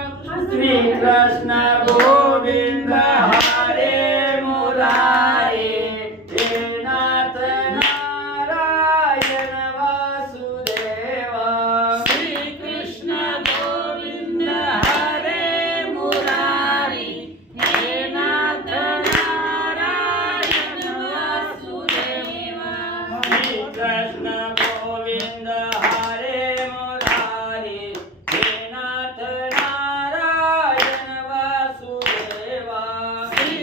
श्री कृष्ण गोविंद हरे मुरारी हे नाथ नारायण वासुदेवा श्री कृष्ण गोविंद हरे मुरारी हे नाथ नारायण वासुदेवा श्री कृष्ण गोविंद हरे मुरारी हे नाथ नारायण वासुदेवा श्री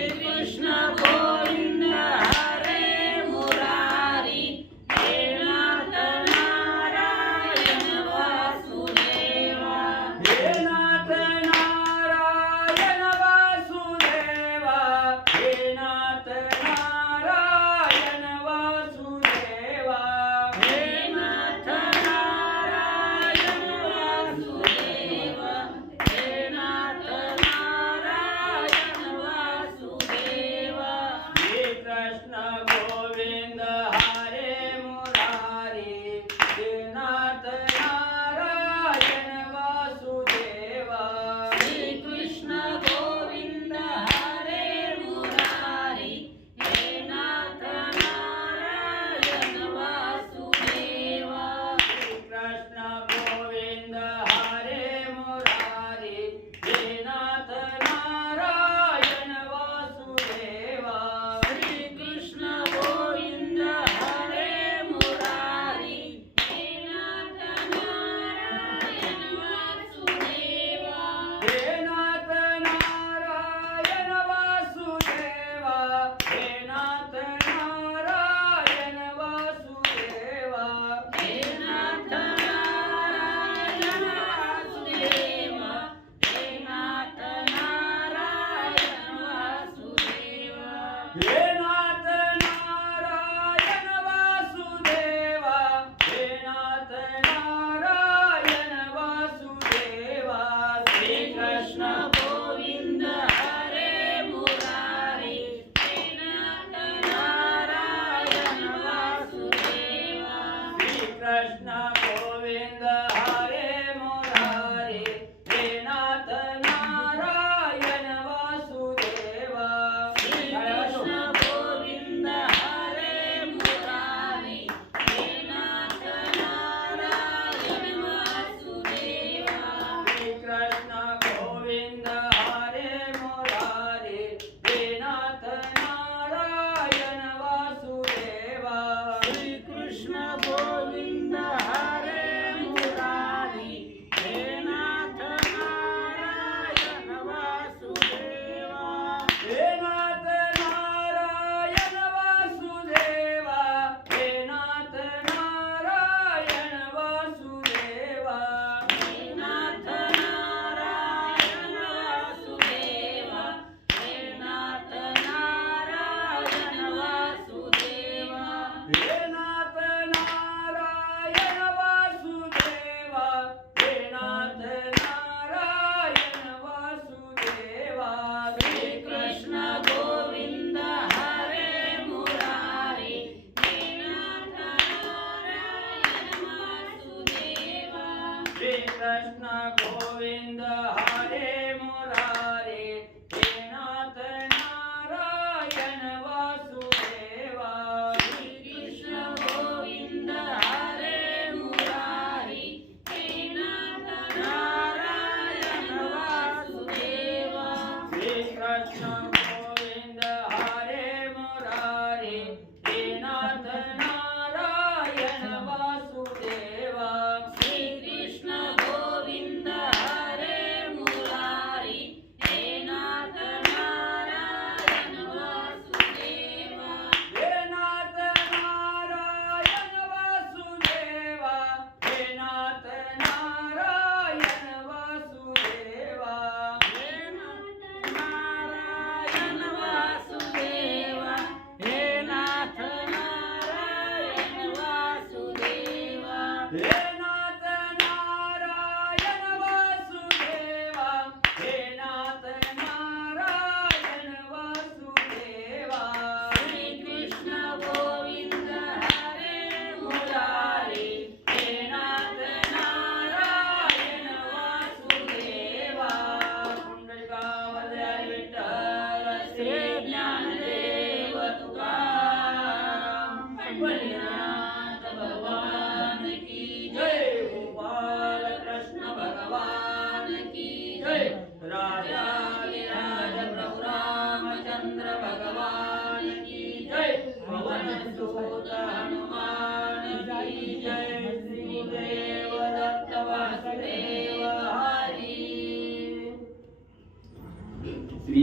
श्री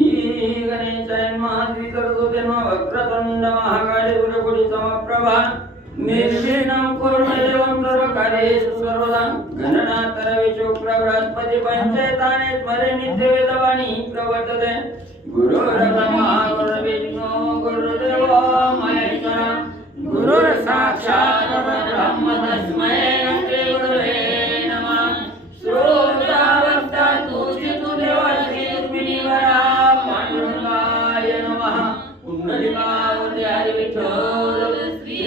गणेशाय नमः श्री सरस्वती नमः वक्रतुंड महाकाय गुरुकोटी समप्रभा निर्विघ्नं कुरु मे देवं सर्वकार्येषु सर्वदा गणनाथ रवि शुक्र बृहस्पति पंचैताने स्मरे नित्य वेदवाणी प्रवर्तते गुरुर्ब्रह्मा गुरुर्विष्णु गुरुर्देवो महेश्वरः गुरुर्साक्षात् परब्रह्म तस्मै श्री गुरवे नमः श्रोतावत्ता तुझितु देवा श्री रुक्मिणीवरा पांडुरंगाय नमः पुंडलिकावती हरी विठ्ठल श्री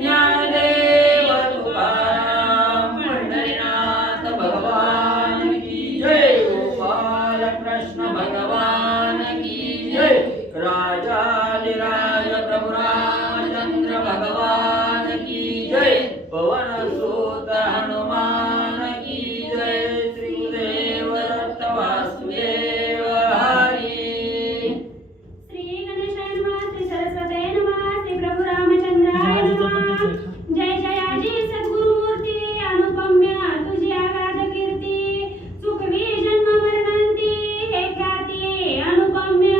ज्ञानदेव तुकाराम पंढरीनाथ भगवान की जय गोपाल कृष्ण भगवान की जय राजाधिराज प्रभु रामचंद्र भगवान की जय पवन सुत हनुमान की जय श्री गुरुदेव दत्त वासुदेव हरी श्री गणेशाय नमः श्री सरस्वते नमः श्री प्रभु रामचंद्राय नमः जय जयाजी सद्गुरुमूर्ती अनुपम्य तुझी आगाध कीर्ती सुखवी जन्म मरणंती हे ख्याती अनुपम्य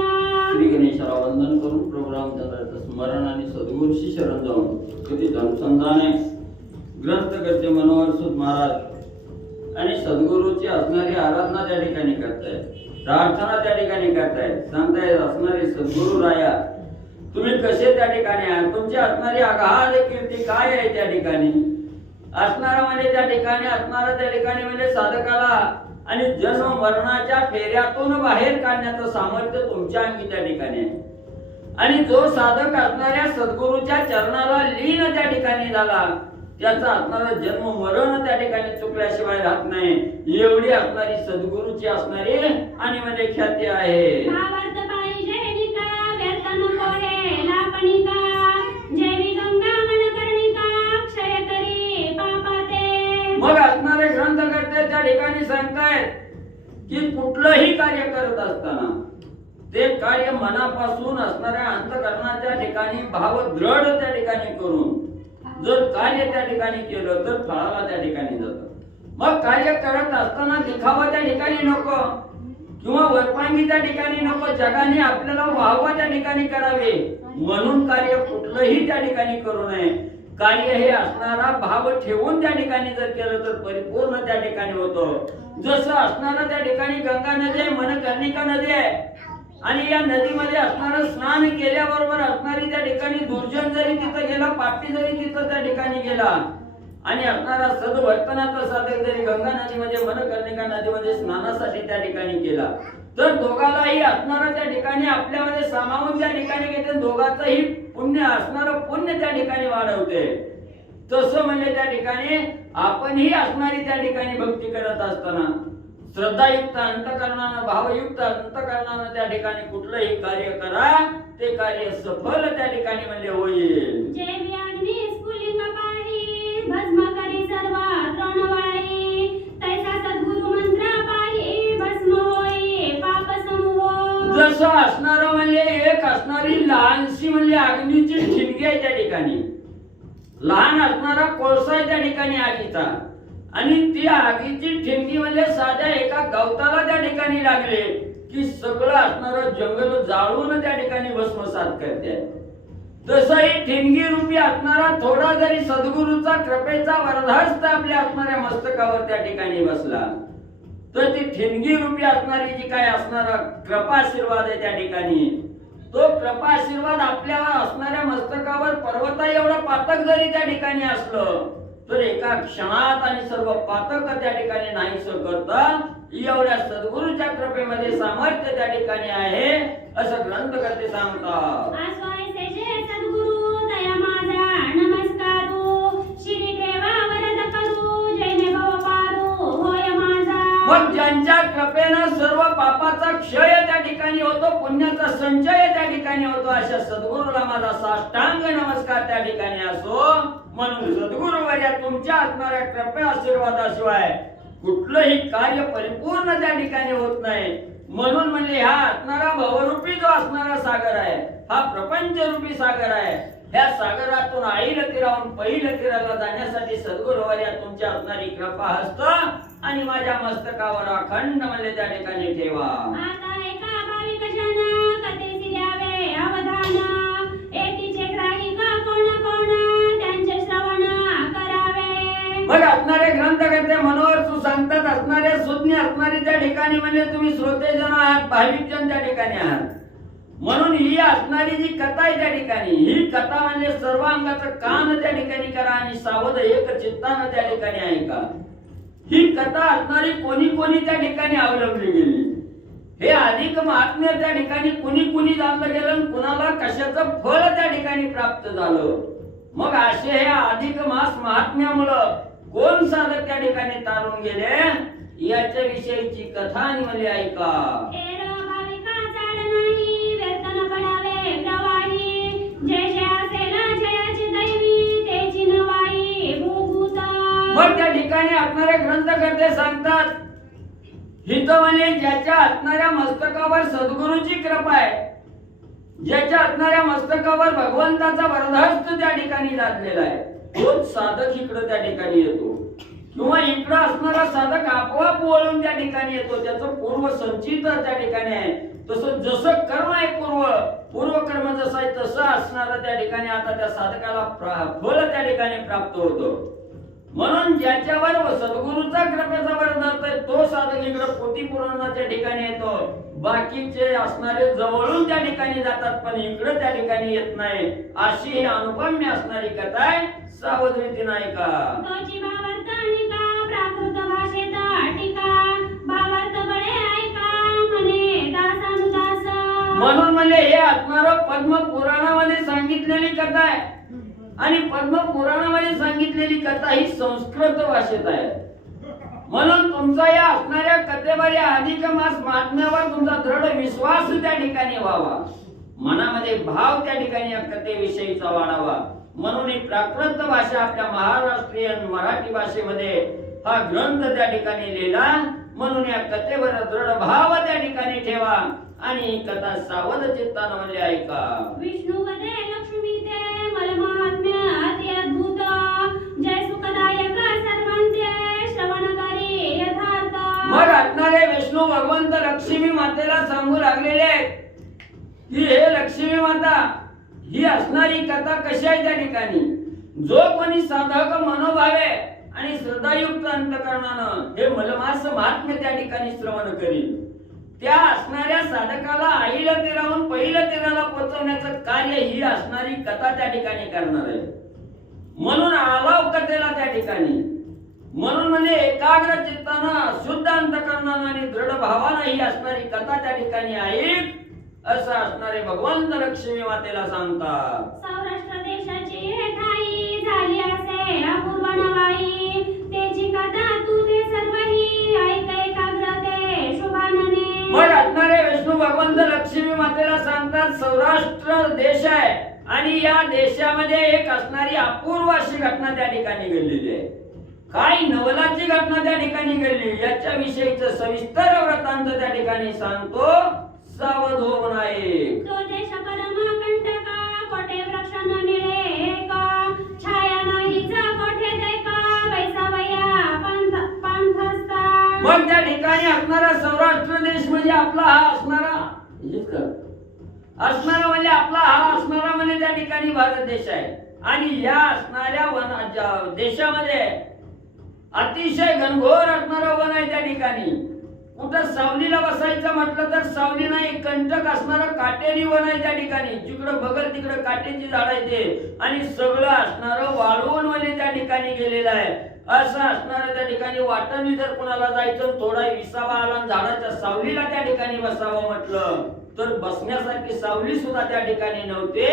श्री गणेशाला वंदन करून प्रभू रामचंद्राचं स्मरण आणि सद्गुरूशी शरण जाऊन कधी धनसंधाने ग्रंथकर्ते मनोहर सूत महाराज आणि सद्गुरूची असणारी आराधना त्या ठिकाणी करतायत प्रार्थना त्या ठिकाणी करतायत सांगतायत असणारे सद्गुरू राया तुम्ही कसे त्या ठिकाणी आहात तुमची असणारी अगाध कीर्ती काय आहे त्या ठिकाणी असणारा म्हणजे त्या ठिकाणी असणारा त्या ठिकाणी म्हणजे साधकाला आणि जन्म मरणाच्या फेऱ्यातून बाहेर काढण्याचं सामर्थ्य तुमच्या अंगी त्या ठिकाणी आहे आणि जो साधक असणाऱ्या सद्गुरूच्या चरणाला लीन त्या ठिकाणी झाला त्याचा असणारा जन्म मरण त्या ठिकाणी चुकल्याशिवाय राहत नाही एवढी असणारी सद्गुरूची असणारी आणि म्हणजे ख्याती आहे भावार्थ पाहिजे निका व्यर्थ नको हे लापणिका जैवी गंगा मन कर्णिका क्षय करी पापाते मग असणारे ग्रंथकर्ते त्या ठिकाणी सांगतायत की कुठलंही कार्य करत असताना ते कार्य मनापासून असणाऱ्या अंतःकरणाच्या ठिकाणी भाव दृढ त्या ठिकाणी करून जर कार्य त्या ठिकाणी केलं तर फळाला त्या ठिकाणी जातं मग कार्य करत असताना दिखावा त्या ठिकाणी नको किंवा वरपांगी त्या ठिकाणी नको जगाने आपल्याला वाहवा त्या ठिकाणी करावे म्हणून कार्य कुठलंही त्या ठिकाणी करू नये कार्य हे असणारा भाव ठेवून त्या ठिकाणी जर केलं तर परिपूर्ण त्या ठिकाणी होतं जसं असणारा त्या ठिकाणी गंगा नदी आहे मनकर्णिका नदी आहे आणि या नदीमध्ये असणारं स्नान केल्याबरोबर असणारी त्या ठिकाणी दुर्जन जरी तिथं गेला पापी जरी तिथं त्या ठिकाणी गेला आणि असणारा सद्वर्तनाचा साधक जरी गंगा नदीमध्ये मनकर्णिका नदीमध्ये स्नानासाठी त्या ठिकाणी केला तर दोघालाही असणारा त्या ठिकाणी आपल्यामध्ये सामावून त्या ठिकाणी घेते दोघांचंही पुण्य असणारं पुण्य त्या ठिकाणी वाढवते तसं म्हणजे त्या ठिकाणी आपणही असणारी त्या ठिकाणी भक्ती करत असताना श्रद्धायुक्त अंतःकरणानं भावयुक्त अंतःकरणानं त्या ठिकाणी कुठलंही कार्य करा ते कार्य सफल त्या ठिकाणी म्हणजे होईल जैवी अग्नी स्फुलिंग पाही भस्म करी सर्व तृणवळी तैसा सद्गुरु मंत्र पाही भस्म होई पाप समूह जसं असणारं म्हणजे एक असणारी लहानशी म्हणजे अग्नीची ठिणगी आहे त्या ठिकाणी लहान असणारा कोळसा आहे त्या ठिकाणी आगीचा आणि ती आगीची ठिणगी म्हणजे साध्या एका गवताला त्या ठिकाणी लागले की सगळं असणारं जंगल जाळून त्या ठिकाणी भस्मसात करते तसंही ठिणगी रूपी असणारा थोडा जरी सद्गुरूचा कृपेचा वरदहस्त आपल्या असणाऱ्या मस्तकावर त्या ठिकाणी बसला तर ती ठिणगी रूपी असणारी जी काय असणारा कृपाशीर्वाद आहे त्या ठिकाणी तो कृपाशीर्वाद आपल्यावर असणाऱ्या मस्तकावर पर्वता एवढा पातक जरी त्या ठिकाणी असलं तर एका क्षणात आणि सर्व पातक त्या ठिकाणी नाहीसं करता एवढ्या सद्गुरूच्या कृपेमध्ये सामर्थ्य त्या ठिकाणी आहे असं ग्रंथकर्ते सांगतात आस्वायसे जे सद्गुरु दया माझा नमस्कारू शिरी ठेवा वरद करू जैने भव पारू होय माझा मग ज्यांच्या कृपेनं सर्व पापाचा क्षय त्या ठिकाणी होतो पुण्याचा संचय त्या ठिकाणी होतो अशा सद्गुरूला माझा साष्टांग नमस्कार त्या ठिकाणी असो म्हणून सद्गुरू वर्या तुमच्या असणाऱ्या कृपे आशीर्वादाशिवाय कुठलंही कार्य परिपूर्ण त्या ठिकाणी होत नाही म्हणून म्हणजे ह्या असणारा भवरूपी जो असणारा सागर आहे हा प्रपंच रूपी सागर आहे ह्या सागरातून आईल तीराहून पहिल तीराला जाण्यासाठी सद्गुरूवर्या तुमच्या असणारी कृपा हस्त आणि माझ्या मस्तकावर अखंड म्हणजे त्या ठिकाणी ठेवा आता एका भाविक मग असणारे ग्रंथकर्ते मनोहर सुसंगतात असणारे सुज्ञ असणारे त्या ठिकाणी म्हणजे तुम्ही श्रोतेजन आहात, भाविकजन त्या ठिकाणी आहात. म्हणून ही असणारी जी कथा आहे त्या ठिकाणी, ही कथा म्हणजे सर्व अंगाचं कान त्या ठिकाणी करा आणि सावध एक चित्तानं त्या ठिकाणी ऐका. ही कथा असणारी कोणी कोणी त्या ठिकाणी अवलंबली गेली, हे अधिक महात्म्य त्या ठिकाणी कुणी कुणी जाणलं गेलं, कुणाला कशाचं फळ त्या ठिकाणी प्राप्त झालं. मग असे हे अधिक मास महात्म्यामुळं कोण साधक त्या ठिकाणी तारून गेले याच्या विषयीची कथा आणि म्हणजे ऐका. मग त्या ठिकाणी असणारे ग्रंथकर्ते सांगतात, हित म्हणजे ज्याच्या असणाऱ्या मस्तकावर सद्गुरूची कृपा आहे, ज्याच्या असणाऱ्या मस्तकावर भगवंताचा वरदहस्त त्या ठिकाणी लादलेला आहे, तोच साधक इकडे त्या ठिकाणी येतो. किंवा इकडे असणारा साधक आपोआप वळून त्या ठिकाणी येतो. त्याचं पूर्व संचित त्या ठिकाणी आहे. तसं जसं कर्म आहे पूर्व कर्म जसं आहे तसं असणारं त्या ठिकाणी आता त्या साधकाला फळ त्या ठिकाणी प्राप्त होतं. म्हणून ज्याच्यावर सद्गुरूचा कृपेचा वरदहस्त आहे तो साधक इकडे पोटी पुराणाच्या ठिकाणी येतो. बाकीचे असणारे जवळून त्या ठिकाणी जातात पण इकडे त्या ठिकाणी येत नाही. अशी ही अनुपम्य असणारी कथा आहे. सावध रीतीने ऐका. म्हणून म्हणजे हे असणारं पद्म पुराणामध्ये सांगितलेली कथा आहे आणि पद्म पुराणामध्ये सांगितलेली कथा ही संस्कृत भाषेत आहे. म्हणून तुमचा या असणाऱ्या कथेवर या अधिक मास महात्म्यावर तुमचा दृढ विश्वास त्या ठिकाणी व्हावा, मनामध्ये भाव त्या ठिकाणी या कथेविषयीचा वाढावा. म्हणून ही प्राकृत भाषा आपल्या महाराष्ट्रीयन मराठी भाषेमध्ये हा ग्रंथ त्या ठिकाणी लिहिला. म्हणून या कथेवर दृढ भाव त्या ठिकाणी ठेवा आणि ही कथा सावध चित्तानं म्हणजे ऐका. विष्णू वदे लक्ष्मी ते मल महात्म्य अति अद्भुत, जय सुखदायक सर्वांचे श्रवणकारी यथार्थ. मग असणारे विष्णू भगवंत लक्ष्मी मातेला सांगू लागलेले आहेत की हे लक्ष्मी माता, ही असणारी कथा कशी आहे त्या ठिकाणी, जो कोणी साधक मनोभावे आणि श्रद्धायुक्त अंतकरणानं हे मलमास महात्म्य त्या ठिकाणी श्रवण करील, त्या असणाऱ्या साधकाला आईला तेराहून पहिल्या तेराला पोहोचवण्याचं कार्य ही असणारी कथा त्या ठिकाणी करणार आहे. म्हणून आलाव कथेला त्या ठिकाणी, म्हणून म्हणजे एकाग्र चित्तानं शुद्ध अंतकरणानं आणि दृढ भावानं ही असणारी कथा त्या ठिकाणी ऐक असं असणारे भगवंत लक्ष्मी मातेला सांगतात. सौराष्ट्र देशाची ठाई झाली असे अपूर्व नवाई, तेची कथा तू ते सर्वही ऐक एकाग्रते शुभानने. मग असणारे विष्णू भगवंत लक्ष्मी मातेला सांगतात, सौराष्ट्र देश आहे आणि या देशामध्ये एक असणारी अपूर्व अशी घटना त्या ठिकाणी घडलेली आहे. काय नवलाची घटना त्या ठिकाणी घडली याच्या विषयीचं सविस्तर वृत्तांत त्या ठिकाणी सांगतो. सावध हो नाही. तो देश परम कंटका, कोठे वृक्ष न मिळे एका, छाया नाहीचा कोठे देखा, वैसावया पंथस्था. मग त्या ठिकाणी असणारा सौराष्ट्र देश म्हणजे आपला हा असणारा म्हणजे आपला हा असणारा म्हणजे त्या ठिकाणी भारत देश आहे. आणि या असणाऱ्या देशामध्ये अतिशय घनघोर असणारं वन आहे. त्या ठिकाणी कुठं सावलीला बसायचं म्हटलं तर सावली नाही, कंटक असणारं काटेरी वन आहे. त्या ठिकाणी जिकडं बघल तिकडं काटेची झाड आहे ते, आणि सगळं असणारं वाळवून वन त्या ठिकाणी गेलेलं आहे. असं असणारं त्या ठिकाणी वाटणी जर कोणाला जायचं थोडा विसावा आला, झाडाच्या सावलीला त्या ठिकाणी बसावं म्हटलं तर बसण्यासाठी सावली सुद्धा त्या ठिकाणी नव्हते.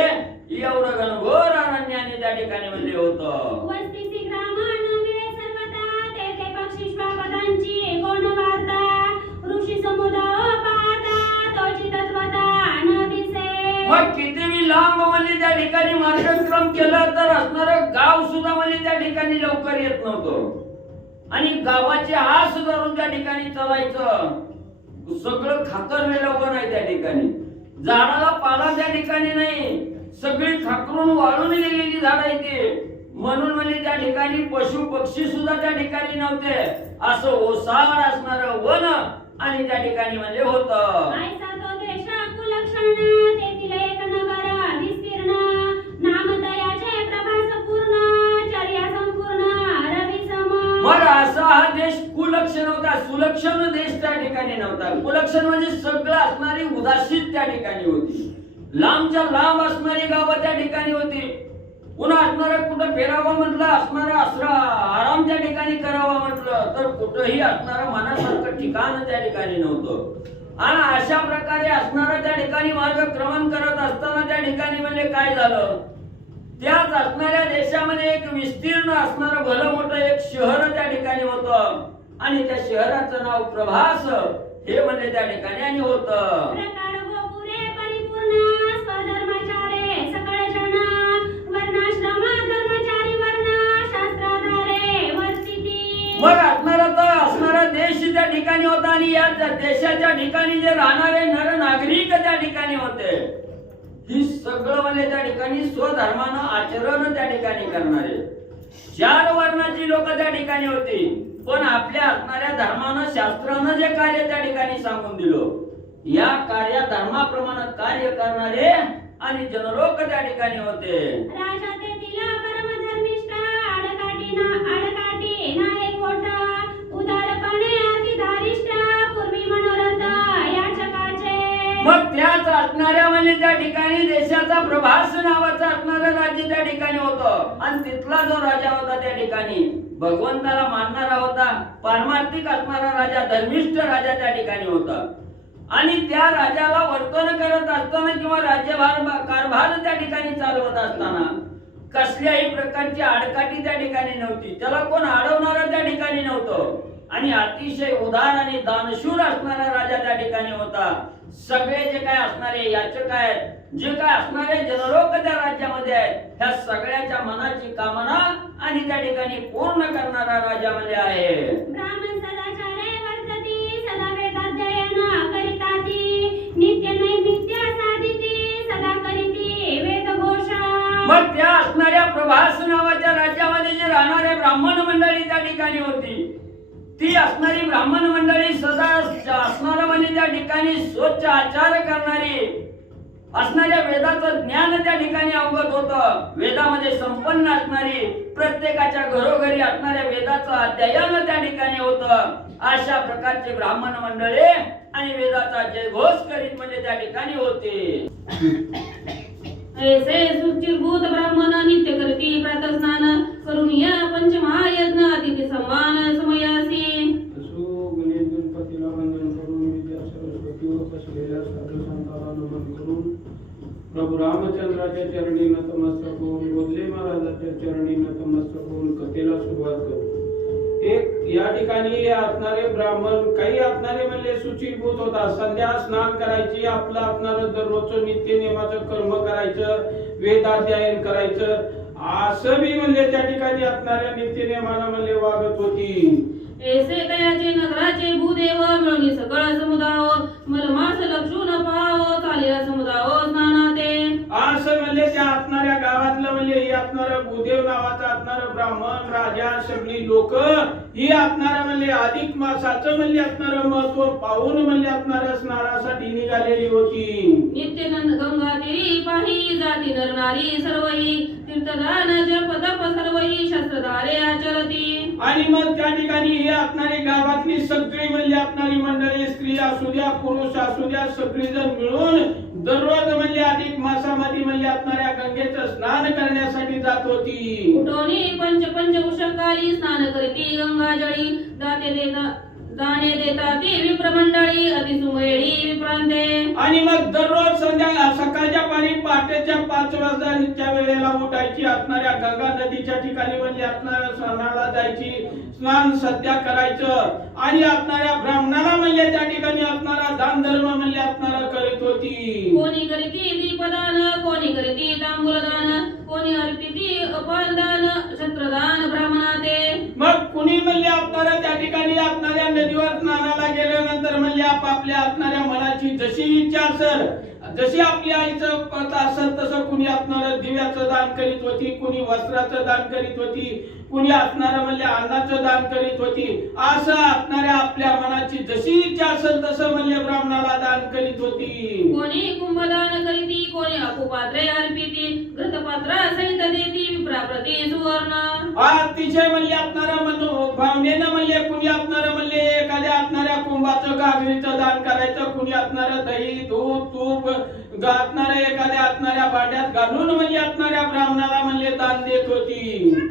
एवढं घनघोर अरण्याने त्या ठिकाणी म्हणले होतं. वस्तीची ग्रामण मिळे सर्वता, तेथे पक्षी श्वापदांची कोण वार्ता, ऋषी समुदाय पाहता तोची तत्वता न दिसे. मग कितीही लांब म्हणजे त्या ठिकाणी मार्गक्रम केला तर असणारं गाव सुद्धा म्हणजे त्या ठिकाणी लवकर येत नव्हतं. आणि गावाचे हास धरून त्या ठिकाणी चालायचं. सगळं खाकरलेलं वन आहे त्या ठिकाणी, झाडाला पाला त्या ठिकाणी नाही, सगळी खाकरून वाळून गेलेली झाड आहे ते. म्हणून म्हणजे त्या ठिकाणी पशु पक्षी सुद्धा त्या ठिकाणी नव्हते. असं ओसाड असणारं वन आणि त्या ठिकाणी म्हणजे होतं. ऐसा तो देश कुलक्षण, तेथील एक नगर विस्तीर्ण, नामदयाचे प्रभास पूर्ण, चर्या संपूर्ण रवी सम. मग असा हा देश कुलक्षण होता, सुलक्षण देश त्या ठिकाणी नव्हता. कुलक्षण म्हणजे सगळं असणारी उदासीत त्या ठिकाणी होती. लांबच्या लांब असणारी गावं त्या ठिकाणी होती. पुन्हा असणारा कुठं फिरावं म्हटलं, असणारा आराम त्या ठिकाणी करावा म्हटलं तर कुठंही असणारं मनासारखं ठिकाण त्या ठिकाणी नव्हतं. आणि अशा प्रकारे असणारा त्या ठिकाणी मार्गक्रमण करत असताना त्या ठिकाणी म्हणजे काय झालं, त्याच असणाऱ्या देशामध्ये एक विस्तीर्ण असणारं भलं मोठं एक शहर त्या ठिकाणी होतं आणि त्या शहराचं नाव प्रभास हे म्हणजे त्या ठिकाणी आणि होतं. प्रकार गोपुरे परिपूर्ण स्वधर्मचारे सकळ जन वर्णाश्रम धर्मचारी वर्ण शास्त्राधारे वर्तिती. मग असणारा देश त्या ठिकाणी होता आणि या देशाच्या ठिकाणी जे राहणारे नर नागरिक त्या ठिकाणी होते, ही सगळं म्हणजे त्या ठिकाणी स्वधर्मानं आचरण त्या ठिकाणी करणारे 4 वर्णाची लोक त्या ठिकाणी होती. पण आपल्या असणाऱ्या धर्मानं शास्त्रानं जे कार्य त्या ठिकाणी सांगून दिलं, या कार्या धर्माप्रमाणे कार्य करणारे आणि जनलोक त्या ठिकाणी होते. राजा तेथील परमधर्मिष्ठ आडकाठी ना एक मोठा उदारपणे अति धारिष्ठ पूर्वी मनोरथ याचकाचे. मग त्याच असणाऱ्या म्हणजे त्या ठिकाणी देशाचा प्रभास नावाचं असणारं राज्य त्या ठिकाणी होतं आणि तिथला जो राजा होता त्या ठिकाणी भगवंताला मानणारा होता, पारमार्थिक असणारा राजा, धर्मिष्ठ राजा त्या ठिकाणी होता. आणि त्या राजाला वर्तन करत असताना किंवा राज्यभार कारभार त्या ठिकाणी चालवत असताना कसल्याही प्रकारची आडकाठी त्या ठिकाणी नव्हती. त्याला कोण अडवणारा त्या ठिकाणी नव्हतं आणि अतिशय उदार आणि दानशूर असणारा राजा त्या ठिकाणी होता. सगळे जे काय असणारे याचक आहेत, जे काय असणारे जनलोक त्या राज्यामध्ये आहेत, ह्या सगळ्याच्या मनाची कामना आणि त्या ठिकाणी पूर्ण करणारा राजा म्हणजे आहे. ब्राह्मण सदाचारे वर्तती सदा वेदाध्ययन करिताती नित्य नैमित्य साधिती सदा करीती वेदघोष. मग त्या असणाऱ्या प्रभास नावाच्या राज्यामध्ये जे राहणारे ब्राह्मण मंडळी त्या ठिकाणी होती, ती असणारी ब्राह्मण मंडळी सदा असणारं म्हणजे त्या ठिकाणी स्वच्छ आचार करणारी असणाऱ्या वेदाचं ज्ञान त्या ठिकाणी अवगत होतं. वेदामध्ये संपन्न असणारी, प्रत्येकाच्या घरोघरी असणाऱ्या वेदाचं अध्ययन त्या ठिकाणी होतं. अशा प्रकारचे ब्राह्मण मंडळी आणि वेदाचा जयघोष करीत म्हणजे त्या ठिकाणी होते. ऐसे सुचिरभूत ब्राह्मण नित्य करती प्रातस्नान करून या पंचमहायज्ञ अतिथी सन्मान समयासी. असो गणेश गणपतीला वंदन करून विद्या सरस्वती व कसलेल्या साधू संतांना नमन करून प्रभू रामचंद्राच्या चरणी नतमस्तक होऊन बोधले महाराजाच्या चरणी नतमस्तक होऊन कथेला सुरुवात करू. एक या ठिकाणी असणारे ब्राह्मण काही असणारे म्हणजे सुचिरभूत होता. संध्या स्नान करायची, आपलं असणारं दररोजचं नित्य नियमाचं कर्म करायचं, वेदाध्ययन करायचं, असं बी म्हणजे त्या ठिकाणी असणाऱ्या नित्य नियमानं म्हणजे वागत होती. ऐसे दयाचे नगराचे भूदेव मिळून सकळ समुदाव मलमास लक्षून पाव चालिया समुदाव स्नानाते. असं म्हणजे त्या असणाऱ्या गावातलं म्हणजे हे असणारं भूदेव नावाचं असणारं ब्राह्मण राजा सगळी लोक ही असणारं म्हणजे अधिक मासाचं म्हणजे असणारं महत्व पाहून म्हणजे असणाऱ्या स्नानासाठी निघालेली होती. नित्य गंगा तीरी पाही जाती नरनारी सर्वही तीर्थदान जप तप सर्वही शस्त्रधारे आचरती. आणि मग त्या ठिकाणी हे असणारी गावातली सगळी म्हणजे असणारी मंडळी, स्त्री असू द्या पुरुष असू द्या, सगळी जण मिळून दररोज म्हणजे अधिक मासामध्ये म्हणजे असणाऱ्या गंगेचं स्नान करण्यासाठी जात होती. उठोनी पंच उषकाली स्नान करती गंगाजळी दाने देता ती विप्रमंडळी अतिसुमेळी विप्रांते. आणि मग दररोज सकाळच्या पाणी पहाटेच्या 5 वाजताच्या वेळेला उठायची, असणाऱ्या गंगा नदीच्या ठिकाणी म्हणजे असणाऱ्या स्नानाला जायची, स्नान सध्या करायचं आणि असणाऱ्या ब्राह्मणाला म्हणजे त्या ठिकाणी असणारा दान धर्म म्हणजे असणारा करीत होती. कोणी करीती दीपदान, कोणी करीती तांबूलदान, कोणी अर्पिती अपानदान छत्रदान ब्राह्मणाते. मग कुणी म्हणजे असणाऱ्या त्या ठिकाणी असणाऱ्या नदीवर स्नानाला गेल्यानंतर म्हणजे आपापल्या असणाऱ्या मनाची जशी इच्छा असेल, जशी आपली आईचं पत असेल तसं कुणी असणारं दिव्याचं दान करीत होती, कुणी वस्त्राचं दान करीत होती, कुणी असणारं म्हणजे अन्नाचं दान करीत होती. असं असणाऱ्या आपल्या मनाची जशी इच्छा असेल तसं म्हणजे ब्राह्मणाला दान दान करीत होती. कोणी कुंभदान करीती कोणी अकुपात्रे अर्पिती घृतपात्रा सहित देती विप्राप्रती सुवर्ण अतिशय म्हणले असणारा भावनेनं म्हणले कुणी असणारं म्हणले एखाद्या असणाऱ्या कुंभाचं गागरीचं दान करायचं, कुणी असणारं दही दूध तूप असणाऱ्या एखाद्या असणाऱ्या भांड्यात घालून म्हणजे असणाऱ्या ब्राह्मणाला म्हणले दान देत होती.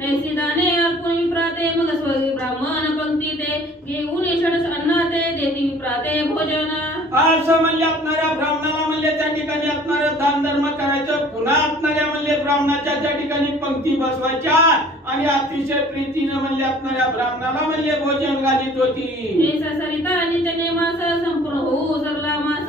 ऐसी दाने अर्पुन विप्राते मग स्वर्गी ब्राह्मण पंक्ती ते घेऊन षडस अन्न ते देती विप्राते भोजन असं म्हणले असणाऱ्या ब्राह्मणाला म्हणले त्या ठिकाणी असणारं दान धर्म करायचं. पुन्हा असणाऱ्या म्हणले ब्राह्मणाच्या त्या ठिकाणी पंक्ती बसवायच्या आणि अतिशय प्रीतीनं म्हणले असणाऱ्या ब्राह्मणाला म्हणले भोजन घालीत होती. सरिता नित्यने मास संपूर्ण होऊ सरला मास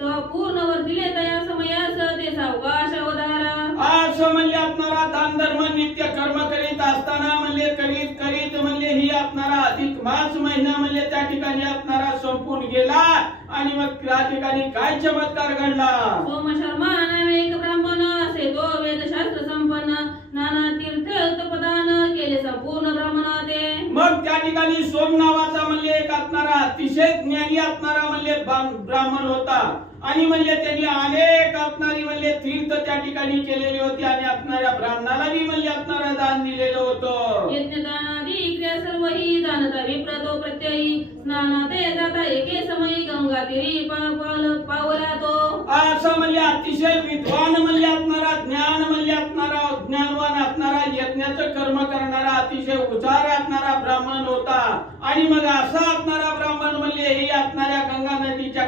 तो पूर्ण वर्तिले तया समयास ते सावकाश अवधारा असं म्हणले असणारा दान धर्म नित्य कर्म करीत असताना म्हणले करीत म्हणले ही असणारा अधिक मास महिना म्हणले त्या ठिकाणी असणारा संपून गेला आणि मग त्या ठिकाणी काय चमत्कार घडला. सोम शर्मा नावे एक ब्राह्मण असे तो वेदशास्त्र संपन्न नाना तीर्थ तपदान केले संपूर्ण ब्राह्मण ते मग त्या ठिकाणी सोम नावाचा म्हणले एक असणारा अतिशय ज्ञानी असणारा म्हणले ब्राह्मण होता आणि म्हणले त्यांनी अनेक असणारी म्हणले तीर्थ त्या ठिकाणी केलेली होती आणि असणाऱ्या ब्राह्मणाला बी म्हणले असणारा दान दिलेलं होतं. यज्ञदानादी क्रिया सर्व ही जाणता विप्रतो प्रत्ययी स्नानाते जाता एके समयी गंगा तीरी पावला तो असं म्हणले अतिशय विद्वान म्हणले असणारा ज्ञान म्हणले असणारा ज्ञानवान असणारा यज्ञाचं कर्म करणारा अतिशय उचार असणारा ब्राह्मण होता आणि मग असा असणारा ब्राह्मण म्हणले ही असणाऱ्या गंगा नदीच्या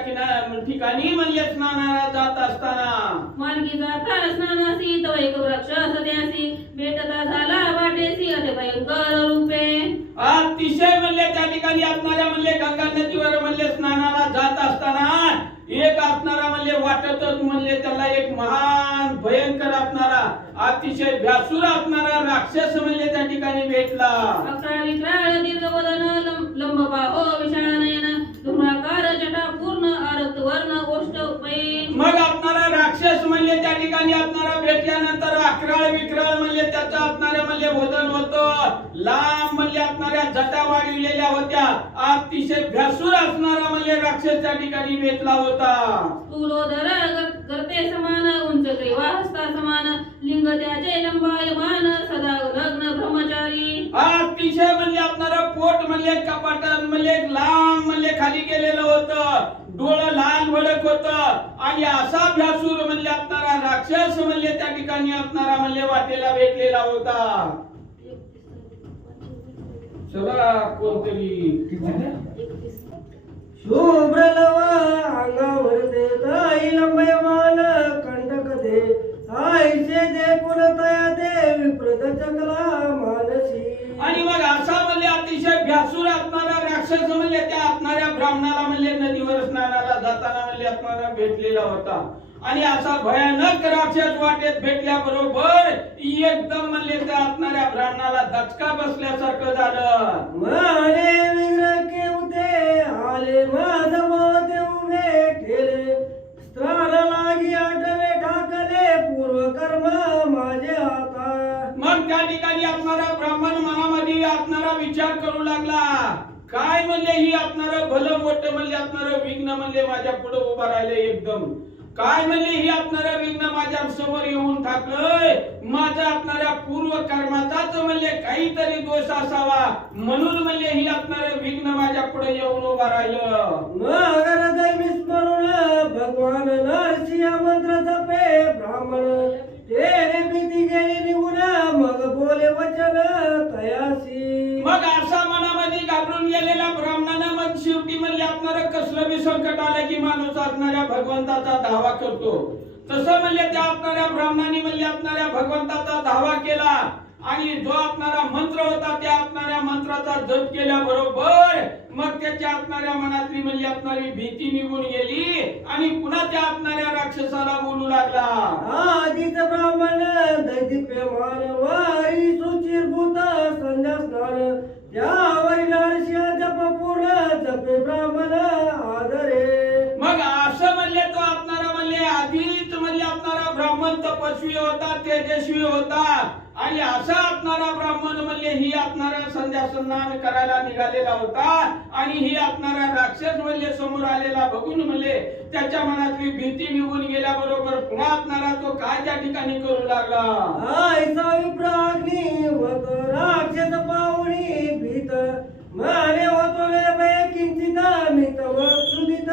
ठिकाणी म्हणले स्नानाला जात असताना मार्गी जाता स्नानासी तो एक वृक्ष सद्यासी भेटता झाला वाटेसी अति भयंकर रूपे अतिशय म्हणले त्या ठिकाणी असणाऱ्या म्हणले गंगा नदीवर म्हणले स्नानाला जात असताना एक असणारा म्हणले वाटतच म्हणले त्याला एक महान भयंकर असणारा अतिशय भ्यासूर असणारा राक्षस म्हणले त्या ठिकाणी भेटला. अकरा विक्राळ दीर्घ वदन लंब बाहो विशाळ नयन धुम्राकार जटा पूर्ण आरक्त वर्ण ओष्ठ मग असणारा राक्षस म्हणले त्या ठिकाणी असणारा भेटल्यानंतर अकराळ विक्राळ म्हणले त्याचा असणाऱ्या म्हणले वदन होतं लांब म्हणले असणाऱ्या जटा वाढविलेल्या होत्या अतिशय भ्यासूर असणारा म्हणले राक्षस त्या ठिकाणी भेटला होता. स्थूलोदर गर्ते समान उंच ग्रीवा हस्ता समान लिंग त्याचे लंबायमान सदा लग्न ब्रह्मचारी अतिशय म्हणले असणारं पोट म्हणले कपाटात म्हणले लांब म्हणले खाली गेलेलं होतं डोळं लाल भडक होतं आणि असा भ्यासूर म्हणले असणारा राक्षस म्हणले त्या ठिकाणी असणारा म्हणले वाटेला भेटलेला होता. चला कोणतरी शुभ्र लवा अंगावर दे ताई लंबयमान कंटक दे आईचे दे कुलतया दे विप्रत चकला मानसी आणि मग असा म्हणले अतिशय भ्यासूर असणारा राक्षस म्हणले त्या असणाऱ्या ब्राह्मणाला म्हणले नदीवर स्नानाला जाताना म्हणले असणारा भेटलेला होता आणि असा भयानक राक्षस वाटेत भेटल्याबरोबर एकदम म्हणले त्या असणाऱ्या ब्राह्मणाला धचका बसल्यासारखं झालं. माने विग्रह केवते आले माधव ते उभे ठेले स्त्राला लागी आठवे ठाकले पूर्व कर्म माझे आता. मग त्या ठिकाणी असणारा ब्राह्मण मनामध्ये असणारा विचार करू लागला काय म्हणले ही असणारं भलं मोठं म्हणले असणारं विघ्न म्हणले माझ्या पुढे उभा राहिले एकदम काय म्हणले ही असणारं विघ्न माझ्या समोर येऊन ठाकलंय माझा असणाऱ्या पूर्व कर्माचाच म्हणले काहीतरी दोष असावा म्हणून म्हणले ही असणारं विघ्न माझ्या पुढे येऊन उभा राहिलं. मग हृदय विस्मरून भगवान नरसिंह मंत्र जपे ब्राह्मण तेरे भीती गेली निघून मग बोले वचन तयासी. मग असा मनामध्ये घाबरून गेलेला ब्राह्मणानं मग शेवटी म्हणले असणारं कसलं बी संकट आलं की माणूस असणाऱ्या भगवंताचा धावा करतो तसं म्हणले त्या असणाऱ्या ब्राह्मणाने म्हणले असणाऱ्या भगवंताचा धावा केला आणि जो असणारा मंत्र होता त्या असणाऱ्या मंत्राचा जप केल्याबरोबर मग त्याच्या असणाऱ्या मनातली म्हणजे असणारी भीती निघून गेली आणि पुन्हा त्या असणाऱ्या राक्षसाला बोलू लागला. आदित ब्राह्मण दैदिप्यमान वारी सुचिरभूत संध्या स्नान त्यावरी नरसिंह जप पूर्ण जपे ब्राह्मण आदरे. मग असं म्हणले तो असणारा म्हणले आधीच म्हणले असणारा ब्राह्मण तपस्वी होता तेजस्वी होता आणि असा असणारा ब्राह्मण म्हणले ही असणारा संध्या स्नान करायला निघालेला होता आणि ही असणारा राक्षस म्हणले समोर आलेला बघून म्हणले त्याच्या मनातली भीती निघून गेल्याबरोबर पुन्हा असणारा तो काय त्या ठिकाणी करू लागला. ऐसा विप्राग्नी होत राक्षस पाहुणी भीत माने होतो भय किंचित मित वक्षुदित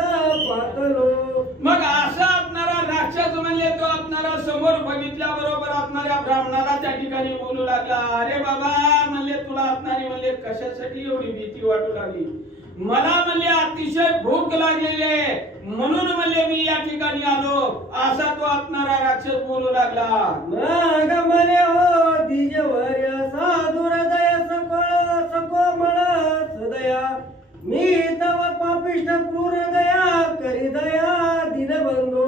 पातलो. मग असा असणारा राक्षस म्हणले तो असणारा समोर बघितल्याबरोबर असणाऱ्या ब्राह्मणाला त्या ठिकाणी बोलू लागला. अरे बाबा म्हणले तुला असणारी म्हणले कशासाठी एवढी भीती वाटू लागली. मला म्हणले अतिशय भूक लागलेली आहे म्हणून म्हणले मी या ठिकाणी आलो. असा तो असणारा राक्षस बोलू लागला. मग म्हणे हो दिजवर्य साधु हृदय सकळ सकोमळ सदया मी तव पापिष्ट क्रूर दया करी दया दीनबंधू.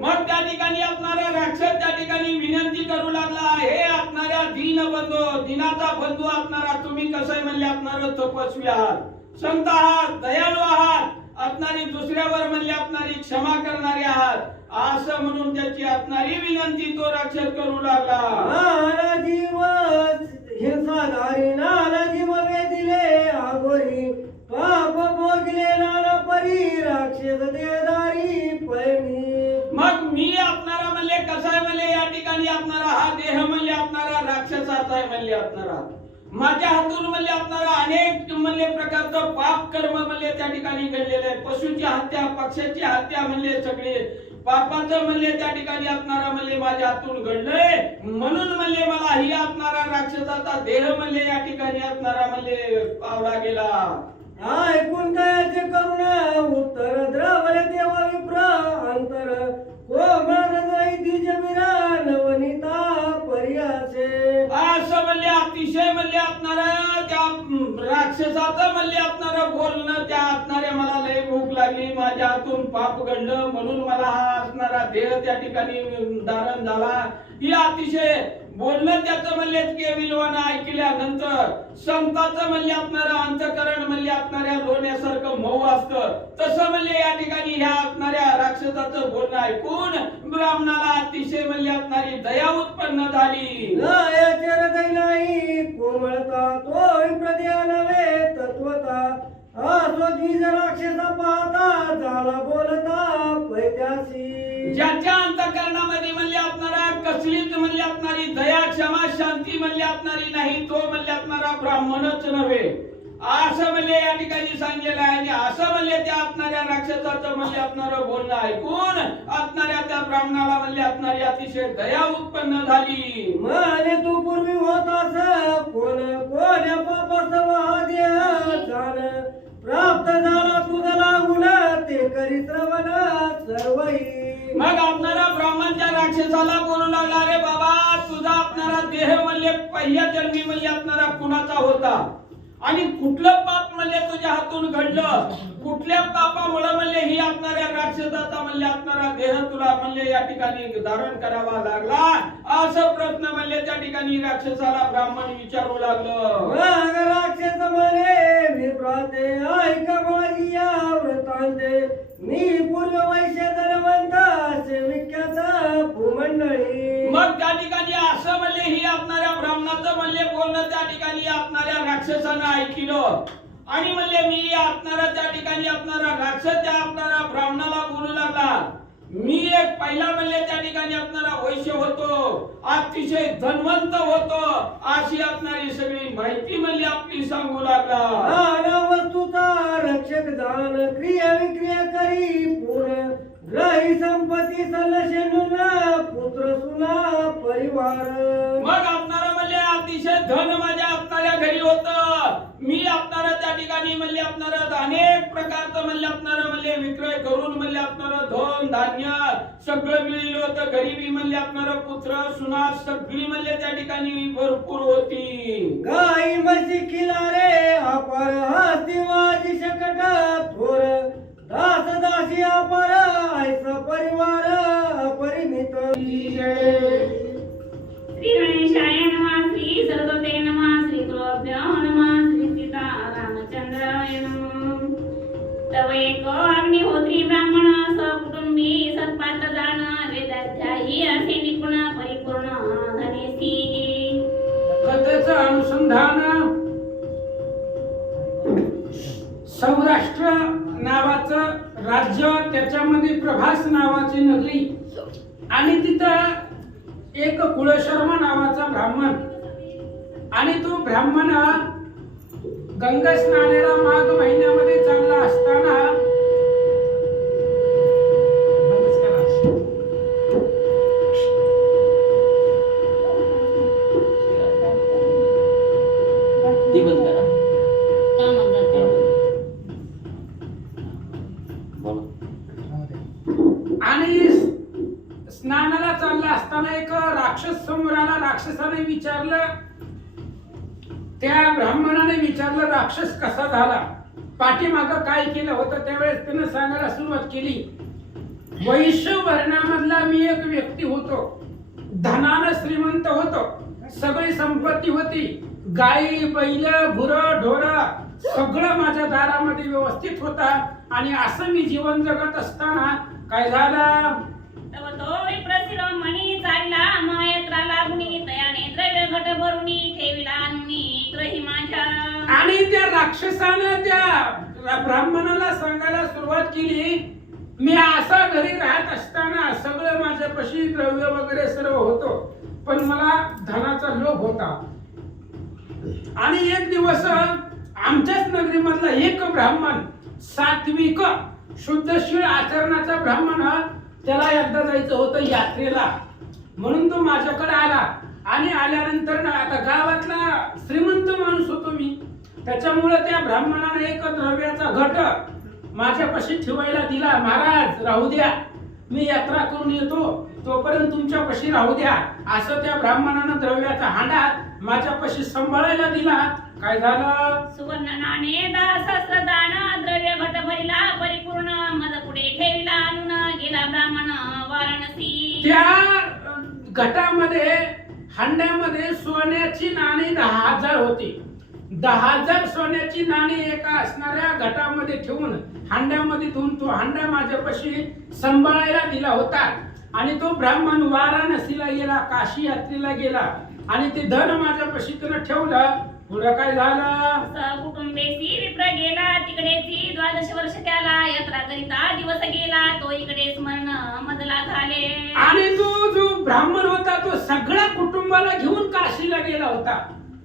मग त्या ठिकाणी असणारा राक्षस त्या ठिकाणी विनंती करू लागला. हे असणाऱ्या दीनबंधू दिनाचा बंधू असणारा तुम्ही कसं म्हणले असणार तपस्वी आहात संत आहात दयाळू आहात असणारी दुसऱ्यावर म्हणले असणारी क्षमा करणारे आहात असं म्हणून त्याची असणारी विनंती तो राक्षस करू लागला. नाना जीव हिंसाधारी नाना जीव वेदिले आगोरी पाप भोगले नाना परी राक्षस देदारी पैनी. मग मी आपणारा म्हणले कसा आहे म्हणले या ठिकाणी आपणारा हा देह म्हणले आपणारा राक्षसाचा आहे म्हणले आपणारा माझ्या हातून म्हणले आपणारा अनेक म्हणले प्रकारचं पाप कर्म म्हणले त्या ठिकाणी घडलेलं आहे. पशुची हत्या पक्ष्याची हत्या म्हणले सगळे पापाचं म्हणले त्या ठिकाणी असणारा म्हणले माझ्या हातून घडलंय म्हणून म्हणले मला ही असणारा राक्षसाचा देह म्हणले या ठिकाणी असणारा म्हणले पावला गेला. ऐकून दयाचे करुणा उत्तर द्रवले देव विप्र अंतर कोमळ हृदय दिजमिरा नवनीता पर्यासे. असं म्हणले अतिशय म्हणले असणारा त्या राक्षसाचं म्हणले असणारं बोलणं त्या असणाऱ्या मला लय भूक लागली माझ्या हातून पाप घडलं म्हणून मला हा असणारा देह त्या ठिकाणी धारण झाला. ही अतिशय बोलणं त्याचं म्हणले की विलवाना ऐकल्यानंतर संताचं म्हणले असणारं अंतकरण म्हणले असणाऱ्या लोण्यासारखं मऊ असतं तसं म्हणले या ठिकाणी ह्या असणाऱ्या राक्षसाचं बोलणं ऐकून ब्राह्मणाला अतिशय म्हणले असणारी दया उत्पन्न झाली. दयाचे हृदय नाही कोमळता तोय प्रद्या नव्हे तत्वता असो द्विज राक्षसा पाहता झाला बोलता पैत्यासी. ज्याच्या अंतकरणामध्ये म्हणले असणारा कसलीच म्हणले असणारी दया क्षमा शांती म्हणले असणारी नाही तो म्हणले असणारा ब्राह्मणच नव्हे असं म्हणले या ठिकाणी सांगितलेलं आहे. आणि असं म्हणले त्या असणाऱ्या राक्षसाचं म्हणले असणारं बोलणं ऐकून असणाऱ्या त्या ब्राह्मणाला म्हणले असणारी अतिशय दया उत्पन्न झाली. म्हणे तू पूर्वी होतास कोण कोण्या पापास देह जाण प्राप्त झाला तुझा लागून ते करी श्रवण सर्वही. मग आपणारा ब्राह्मण त्या राक्षसाला बोलू लागला. रे बाबा तुझा आपणारा देह म्हणले पहिल्या जन्मी म्हणले असणारा कुणाचा होता आणि कुठलं पाप म्हणले तुझ्या हातून घडलं कुठल्या पापामुळे म्हणले ही असणाऱ्या राक्षसाचा म्हणले असणारा देह तुला म्हणले या ठिकाणी धारण करावा लागला असं प्रश्न म्हणले त्या ठिकाणी राक्षसाला ब्राह्मण विचारू लागलं. मग राक्षस म्हणे विप्राते ऐक माझी या वृत्तांते मी पूर्व वैश्य धनवंत असे विख्यात भूमंडळी. मग त्या ठिकाणी असं म्हणले ही असणाऱ्या ब्राह्मणाचं म्हणले बोलणं त्या ठिकाणी असणाऱ्या राक्षसानं ऐकलं आणि म्हणले मी असणारा त्या ठिकाणी असणारा राक्षस त्या असणारा ब्राह्मणाला बोलू लागला. मी एक पहिला म्हणले त्या ठिकाणी असणारा वैश्य होतो अतिशय धनवंत होतो अशी असणारी सगळी माहिती म्हणली आपली सांगू लागला. वस्तूचा रक्षक जाण क्रिया विक्रिया करी पूर्ण ग्रही संपत्ती सलशेनुन पुत्र सुना परिवार. मग आपणारा म्हणले अतिशय धन माझ्या आपणाऱ्या घरी होत मी आपणारा त्या ठिकाणी म्हणले आपणारा अनेक प्रकारचं म्हणले आपणारा म्हणले विक्रय करून म्हणले आपणारा धन धान्य सगळं मिळलं होतं. गरिबी म्हणले आपणारा पुत्र सुना सगळी म्हणले त्या ठिकाणी भरपूर होती. गाई म्हशी खिलारे अपार हस्ती माझी शकट थोर दास दासी अपार ऐसा परिवार अपरिमित. श्री गणेशाय नमः श्री सरस्वते नमः श्री गुरुभ्यो नमः श्री सीता रामचंद्राय नमः. तव एक अग्निहोत्री ब्राह्मण सकुटुंबी सत्पात्र जाण वेदाध्यायी असे निपुण परिपूर्ण धनेसी राज्यामध्ये प्रभास नावाची नगरी आणि तिथं एक कुळशर्मा नावाचा ब्राह्मण आणि तो ब्राह्मण गंगा स्नानाला माघ महिन्यामध्ये चालला असताना ती बंद करा. का म्हणतात बोला. आणि स्नानाला चालला असताना एक राक्षस समोर आला. राक्षसाने विचारलं, त्या ब्राह्मणाने विचारलं राक्षस कसा झाला, पाठीमागं काय केलं होतं. त्यावेळेस त्यानं सांगायला सुरुवात केली, वैश्य वर्णामधला मी एक व्यक्ती होतो, धनानं श्रीमंत होतो, सगळी संपत्ती होती, गाई बैल गुरं ढोर सगळं माझ्या दारामध्ये व्यवस्थित होता. आणि असं मी जीवन जगत असताना काय झालं, तव तो विप्रशिरोमणी चालला मायत्रा लागुनी तयाने द्रव्य घट भरुनी ठेविला अनुनी ग्रही माझ्या. आणि त्या राक्षसानं त्या ब्राह्मणाला सांगायला सुरुवात केली, मी असा घरी राहत असताना सगळं माझ्यापाशी द्रव्य वगैरे सर्व होतो, पण मला धनाचा लोभ होता. आणि एक दिवस आमच्याच नगरीमधला एक ब्राह्मण सात्विक शुद्धशील आचरणाचा ब्राह्मण, त्याला एकदा जायचं होतं यात्रेला, म्हणून तो माझ्याकडे आला. आणि आल्यानंतर ना आता गावातला श्रीमंत माणूस होतो मी, त्याच्यामुळे त्या ब्राह्मणाने एक द्रव्याचा घट माझ्यापाशी ठेवायला दिला. महाराज राहू द्या, मी यात्रा करून येतो, तोपर्यंत तुमच्यापाशी राहू द्या. असं त्या ब्राह्मणानं द्रव्याचा हांडा माझ्यापाशी सांभाळायला दिला. काय झालं, सुवर्ण नाणे 10 सहस्र दान द्रव्य घट भरिला परिपूर्ण मज पुढे ठेविला आणून गेला ब्राह्मण वाराणसी. त्या घटामध्ये हांड्यामध्ये सोन्याची नाणी 10,000 होती. 10,000 सोन्याची नाणी एका असणाऱ्या घटामध्ये ठेवून हांड्यामध्ये धुवून तो हांडा माझ्यापाशी सांभाळायला दिला होता. आणि तो ब्राह्मण वाराणसीला गेला, काशी यात्रेला गेला आणि ते धन माझ्यापाशी त्यानं ठेवलं. पुढे काय झालं, सहकुटुंबेसी विप्र गेला तिकडेची 12 वर्ष त्याला यात्रा करिता दिवस गेला तो इकडे स्मरण मजला झाले. आणि तो जो ब्राह्मण होता तो सगळ्या कुटुंबाला घेऊन काशीला गेला होता.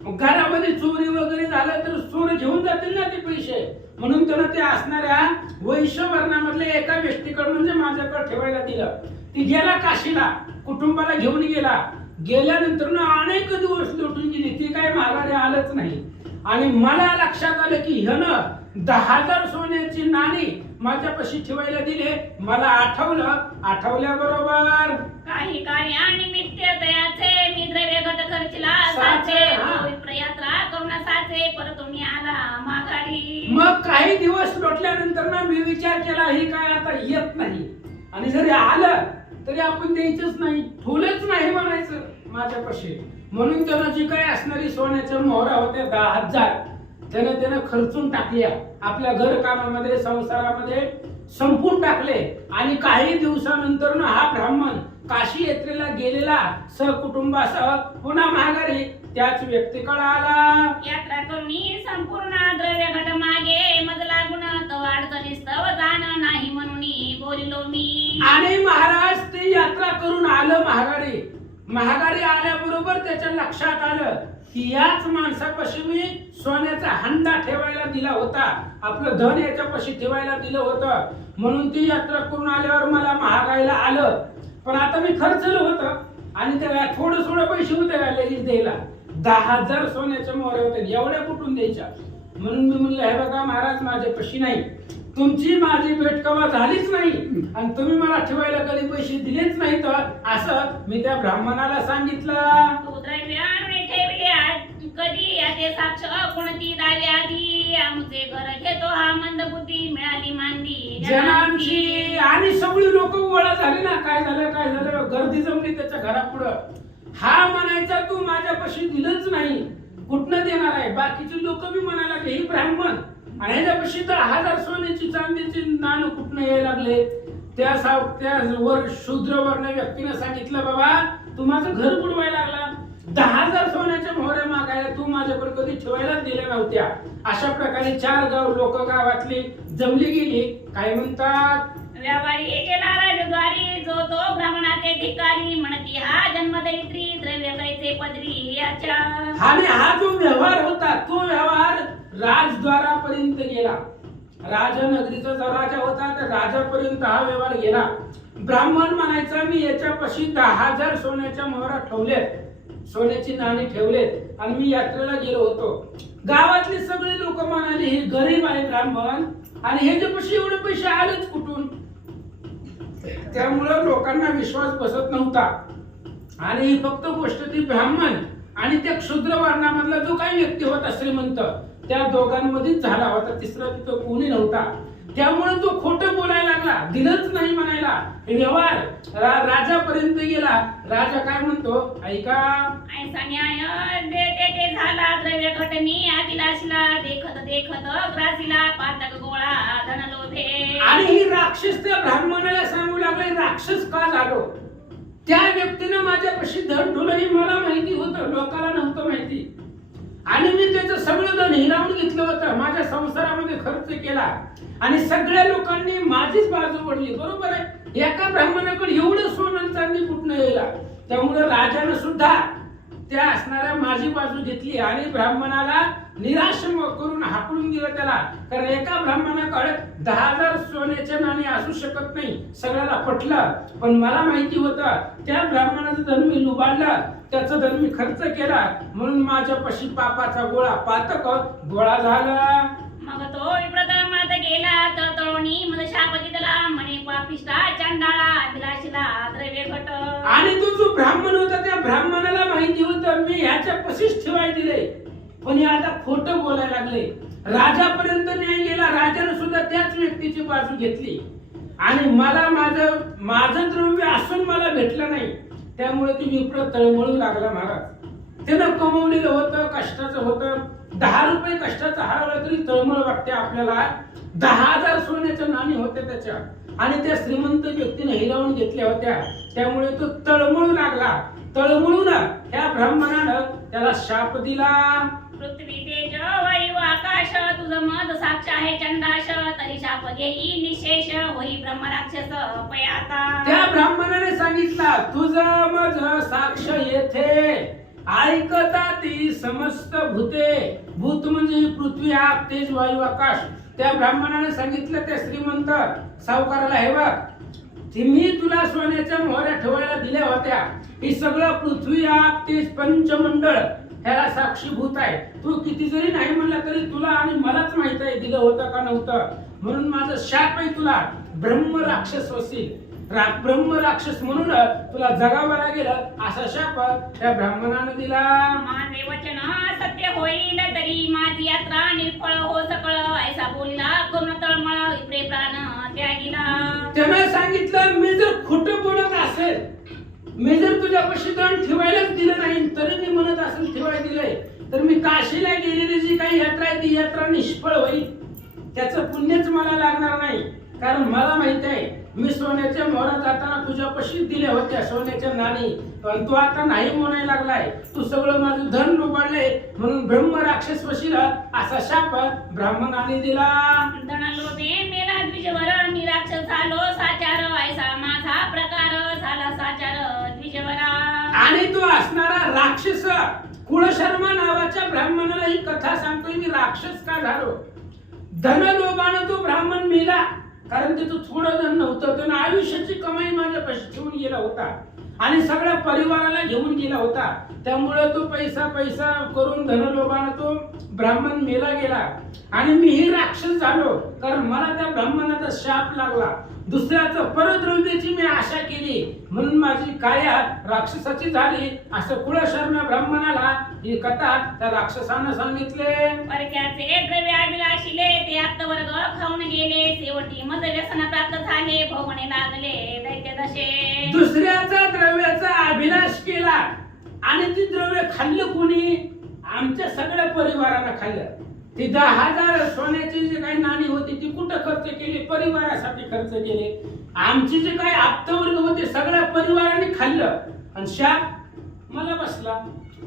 घरामध्ये चोरी वगैरे झालं तर चोर घेऊन जातील ना ते पैसे, म्हणून त्यानं ते असणाऱ्या वैश्य वर्णामधल्या एका व्यक्तीकडे म्हणजे माझ्याकडे ठेवायला दिलं. ती गेला काशीला, कुटुंबाला घेऊन गेला. गेल्यानंतर ना अनेक दिवस लोटून गेली, ती काय माघारी आलंच नाही. आणि मला लक्षात आलं की ह्यानं 10,000 सोन्याची नाणी माझ्यापाशी ठेवायला दिले. मला आठवल्याबरोबर काही कार्यानिमित्त तयाचे मी द्रव्य घट खर्चला साचे, साचे हा. प्रयात्रा करून साचे परतून आला माघारी. मग काही दिवस लोटल्यानंतर ना मी विचार केला, ही काय आता येत नाही, आणि जरी आलं तरी आपण द्यायचंच नाही, ठेवलंच नाही म्हणायचं माझ्यापाशी. म्हणून त्यानं जी काय असणारी सोन्याच्या मोहरा होत्या 10,000 त्यानं खर्चून टाकल्या, आपल्या घर कामामध्ये संसारामध्ये संपून टाकले. आणि काही दिवसानंतर ना हा ब्राह्मण काशी यात्रेला गेलेला सहकुटुंबासह पुन्हा माघारी त्याच व्यक्तीकडे आला. यात्रा करून संपूर्ण द्रव्य घट मागे मज लागून तव अडचणीस तव जाण नाही म्हणून बोलिलो मी. आणि महाराज ते यात्रा करून आलं महागारी आल्याबरोबर त्याच्या लक्षात आलं की याच माणसापाशी मी सोन्याचा हंडा ठेवायला दिला होता, आपलं धन याच्यापाशी ठेवायला दिलं होतं, म्हणून ती यात्रा करून आल्यावर मला महागाईला आलं. पण आता मी खर्चलं होतं आणि त्या थोडं पैसे होते का लगेच द्यायला. 10,000 सोन्याच्या मोहऱ्या होत्या, एवढ्या कुठून द्यायच्या. म्हणून मी म्हणलं, हे बघा महाराज माझ्यापाशी नाही, तुमची माझी भेट कवा झालीच नाही आणि तुम्ही मला ठेवायला कधी पैसे दिलेच नाही, तर असं मी त्या ब्राह्मणाला सांगितलं. तू द्रव्य आणून ठेवले कधी याचे साक्ष कोणती दावी आधी आमचे घर घेतो हा मंद बुद्धी मिळाली मांदी जनांची. आणि सगळी लोक गोळा झाली ना, काय झालं गर्दी जमली त्याच्या घरापुढं. हा म्हणायचा तू माझ्यापाशी दिलंच नाही, कुठनं देणार आहे. बाकीचे लोक बी म्हणायला लागले, ही ब्राह्मण आणि ह्याच्यापाशी 10,000 सोन्याची चांदीची नाणं कुठनं यायला लागले. त्या वर शूद्र वर्ण व्यक्तीने सांगितलं, बाबा तू माझं घर बुडवायला लागला, 10,000 सोन्याच्या मोहऱ्या मागायला तू माझ्याकडे कधी ठेवायला दिल्या नव्हत्या. अशा प्रकारे 4 लोक गावातली जमली गेली. काय म्हणतात, व्यवहारी केला राजद्वारी जो तो ब्राह्मणाचे धिकारी म्हणती हा जन्मदरित्री द्रव्य कैसे पदरी याच्या. आणि हा जो व्यवहार होता तो व्यवहार राजद्वारापर्यंत गेला. राजनगरीचा जो राजा होता त्या राजापर्यंत हा व्यवहार गेला. ब्राह्मण म्हणायचा मी याच्यापाशी 10,000 सोन्याच्या मोहरा ठेवलेत, सोन्याची नाणी ठेवलेत आणि मी यात्रेला गेलो होतो. गावातले सगळे लोक म्हणाले हे गरीब आहे ब्राह्मण आणि ह्याच्यापाशी एवढे पैसे आलेच कुठून. त्यामुळे लोकांना विश्वास बसत नव्हता. आणि ही फक्त गोष्ट ती ब्राह्मण आणि त्या क्षुद्र वर्णामधला जो काही व्यक्ती होता श्रीमंत त्या दोघांमध्येच झाला होता. तिसरा तिथं कोणी नव्हता. त्यामुळे तो खोटं बोलायला लागला, दिलंच नाही म्हणायला. व्यवहार राजापर्यंत गेला. राजा काय म्हणतो ऐका, ऐसा न्याय देते ते झाला द्रव्य घटनी अभिलाषला देखत देखत ग्रासीला पातक गोळा धन लोभे. आणि ही राक्षस त्या ब्राह्मणाला सांगू लागले राक्षस का झालो. त्या व्यक्तीने माझ्यापाशी धन ठेवलं हे मला माहिती होतं, लोकांना नव्हतं माहिती. आणि मी त्याचं सगळं धन हिरावून घेतलं होतं, माझ्या संसारामध्ये खर्च केला आणि सगळ्या लोकांनी माझीच बाजू ओढली. बरोबर आहे, एका ब्राह्मणाकडे एवढं सोनं चांदी कुठनं यायला. त्यामुळे राजानं सुद्धा त्या असणाऱ्या माझी बाजू घेतली आणि ब्राह्मणाला निराश करून हाकलून दिलं त्याला. कारण एका ब्राह्मणाकडे 10,000 सोन्याचे नाणे असू शकत नाही, सगळ्याला पटलं. पण मला माहिती होतं त्या ब्राह्मणाचं धन मी लुबाडलं, त्याचं धन मी खर्च केला, म्हणून माझ्यापाशी पापाचा गोळा पातक गोळा झाला. मग तो विप्रधर्मात गेला तळतळोनी मग शाप दिला म्हणे पापिष्टा चंडाळा अभिलाषला द्रव्य घट. आणि तो जो ब्राह्मण होता त्या ब्राह्मणाला माहिती होतं मी ह्याच्या पशीच ठेवाय दिले, पण हे आता खोटं बोलायला लागले. राजापर्यंत न्याय गेला. राजाने सुद्धा त्याच व्यक्तीची बाजू घेतली आणि मला माझं द्रव्य असून मला भेटलं नाही. त्यामुळे ती विप्र तळमळू लागला. महाराज त्यानं कमवलेलं होतं, कष्टाचं होतं. 10 रुपये कष्टाचं हरवलं तरी तळमळ वाटते आपल्याला. 10,000 सोन्याच्या नाणी होत्या त्याच्या आणि त्या श्रीमंत व्यक्तीने हिरावून घेतल्या होत्या. त्यामुळे तो तळमळू लागला. तळमळून ह्या ब्राह्मणानं त्याला शाप दिला. पृथ्वी तेज वायू आकाश तुझं मद साक्ष आहे चंडाश तरी शाप घेई निशेष होई ब्रह्मराक्षस पयाता. त्या ब्राह्मणाने सांगितला तुझं मज साक्ष येथे ऐकता ती समस्त भूते. भूत म्हणजे पृथ्वी आग तेज वायू आकाश. त्या ब्राह्मणाने सांगितलं त्या श्रीमंत सावकाराला हे बघ मी तुला सोन्याच्या मोहऱ्या ठेवायला दिल्या होत्या, ही सगळं पृथ्वी आग तेज पंचमंडळ ह्याला साक्षीभूत आहे. तू किती जरी नाही म्हणला तरी तुला आणि मलाच माहित आहे दिलं होतं का नव्हतं. म्हणून माझं शाप आहे तुला ब्रह्म राक्षस होशील. ब्रह्म राक्षस म्हणून तुला जगावं लागेल असा शाप त्या ब्राह्मणाने दिला. माझे वचन सत्य होईल तरी माझी यात्रा निर्फळ हो सकळ ऐसा बोलला करून तळमळ विप्रे प्राण त्यागिला. त्यानं सांगितलं मी जर खोटं बोलत असेल, मी जर तुझ्यापाशी धन ठेवायलाच दिलं नाही तरी मी म्हणत असेल ठेवायला दिलंय तर मी काशीला गेलेली जी काही यात्रा आहे ती यात्रा निष्फळ होईल. त्याचं पुण्यच मला लागणार नाही. कारण मला माहित आहे मी सोन्याच्या मोहरा जाताना तुझ्यापाशी दिल्या होत्या सोन्याच्या नाणी, पण तू आता नाही म्हणायला लागलाय. तू सगळं माझं धन लुबाडले म्हणून ब्रह्म राक्षस वशील असा शाप ब्राह्मणाने दिला. धन लोभे मेला द्विजवर मी राक्षस झालो साचार ऐसा माझा प्रकार झाला साचार द्विजवरा. आणि तो असणारा राक्षस कुळशर्मा नावाच्या ब्राह्मणाला ही कथा सांगतोय मी राक्षस का झालो. धनलोभाने तो ब्राह्मण मेला कारण त्याचं थोडं धन नव्हतं. त्यानं आयुष्याची कमाई माझ्यापाशी ठेवून गेला होता आणि सगळ्या परिवाराला घेऊन गेला होता. त्यामुळे तो पैसा करून धनलोभाने तो ब्राह्मण मेला गेला आणि मीही राक्षस झालो कारण मला त्या ब्राह्मणाचा शाप लागला. दुसऱ्याचं परद्रव्याची मी आशा केली म्हणून माझी काया राक्षसाची झाली असं कुळशर्मा ब्राह्मणाला ही कथा त्या राक्षसानं सांगितले. परक्याचे द्रव्य अभिलाषिले ते आप्तवर्ग खाऊन गेले शेवटी मज व्यसन प्राप्त झाले भोवणे लागले दैत्य दशे. दुसऱ्याचा द्रव्याचा अभिलाष केला आणि ती द्रव्य खाल्लं कोणी आमच्या सगळ्या परिवारानं खाल्लं. ती 10,000 सोन्याची जी काही नाणी होती ती कुठं खर्च केली परिवारासाठी खर्च केले. आमची जे काही आप्तवर्ग होते सगळ्या परिवाराने खाल्लं आणि शाप मला बसला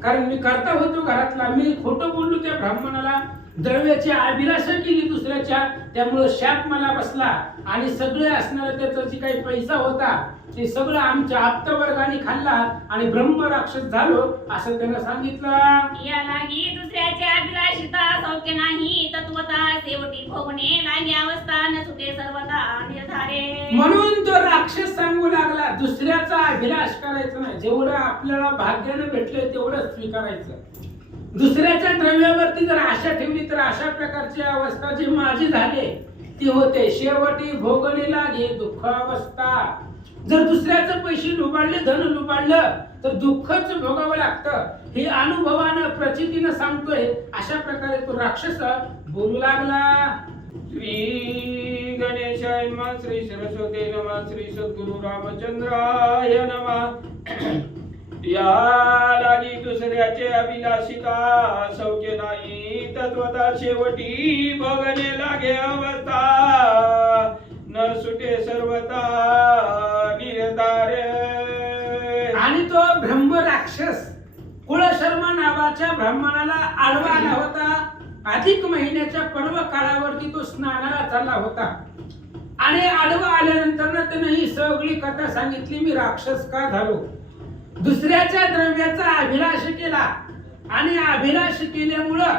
कारण मी करता होतो घरातला. मी खोटं बोललो त्या ब्राह्मणाला द्रव्याची अभिलाषा केली दुसऱ्याच्या, त्यामुळं शाप मला बसला आणि सगळे असणारा त्याचा जे काही पैसा होता ते सगळं आमच्या आप्तवर्गाने खाल्ला आणि ब्रह्म राक्षस झालो असं त्यानं सांगितलं. या लागी दुसऱ्याच्या अभिलाषिता सौख्य नाही तत्वता शेवटी भोगणे लागे अवस्था न सुटे सर्वता निर्धारे. म्हणून तो राक्षस सांगू लागला दुसऱ्याचा अभिलाष करायचा नाही, जेवढं आपल्याला भाग्यानं भेटले तेवढं स्वीकारायचं. दुसऱ्याच्या द्रव्यावरती जर आशा ठेवली तर अशा प्रकारची अवस्था जी माझी झाली ती होते. शेवटी भोगणे लागे दुःख अवस्था. जर दुसऱ्याचं पैसे लुबाडले, धन लुबाडलं तर दुःखच भोगावं लागतं. हे अनुभवानं प्रचितीनं सांगतोय. अशा प्रकारे तो राक्षस बोलू लागला. श्री गणेशाय नमः, श्री सरस्वती नमः, श्री सद्गुरु रामचंद्राय नमः. या लागी दुसऱ्याचे अभिलाषिता सौख्य नाही तत्वता शेवटी भोगणे लागे अवस्था न सुटे सर्वता निर्धारे. आणि तो ब्रह्म राक्षस कुळशर्मा नावाच्या ब्राह्मणाला आडवा आला होता. अधिक महिन्याच्या पर्व काळावरती तो स्नानाला चालला होता आणि आडवा आल्यानंतर ना त्यानं ही सगळी कथा सांगितली. मी राक्षस का झालो, दुसऱ्याच्या द्रव्याचा अभिलाष केला आणि अभिलाष केल्यामुळं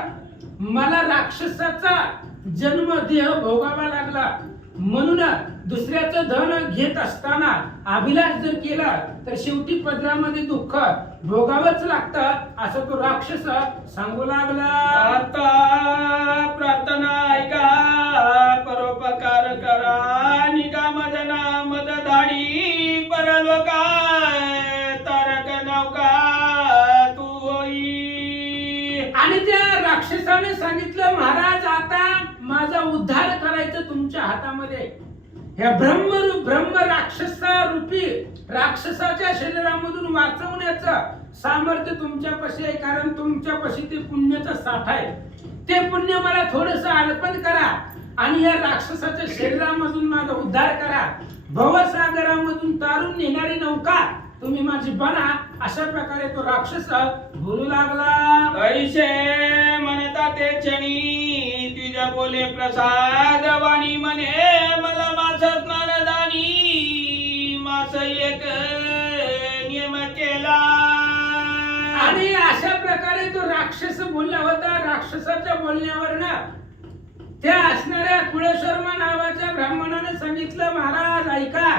मला राक्षसाचा जन्म देह भोगावा लागला. म्हणून दुसऱ्याचं धन घेत असताना अभिलाष जर केला तर शेवटी पदरामध्ये दुःख भोगावंच लागतं असं तो राक्षस सांगू लागला. आता प्रार्थना ऐका, परोपकार करा, निकाम जना मदधाडी परलोका तारक नौका तू होई. आणि त्या राक्षसाने सांगितलं महाराज आता माझा उद्धार करायचं तुमच्या हातामध्ये. ह्या ब्रह्म राक्षसा रूपी राक्षसाच्या शरीरामधून वाचवण्याचं सामर्थ्य तुमच्यापाशी आहे, कारण तुमच्यापाशी ते पुण्याचा साठा आहे. ते पुण्य मला थोडस अर्पण करा आणि या राक्षसाच्या शरीरामधून माझा उद्धार करा. भवसागरामधून तारून नेणारी नौका तुम्ही माझी बना. अशा प्रकारे तो राक्षस बोलू लागला. ऐसे म्हणता ते क्षणी तुझ्या बोले प्रसाद वाणी म्हणे मला मास स्नानदानी मास एक नियम केला. आणि अशा प्रकारे तो राक्षस बोलला होता. राक्षसाच्या बोलण्यावर ना त्या असणाऱ्या कुळशर्मा नावाच्या ब्राह्मणाने सांगितलं महाराज ऐका.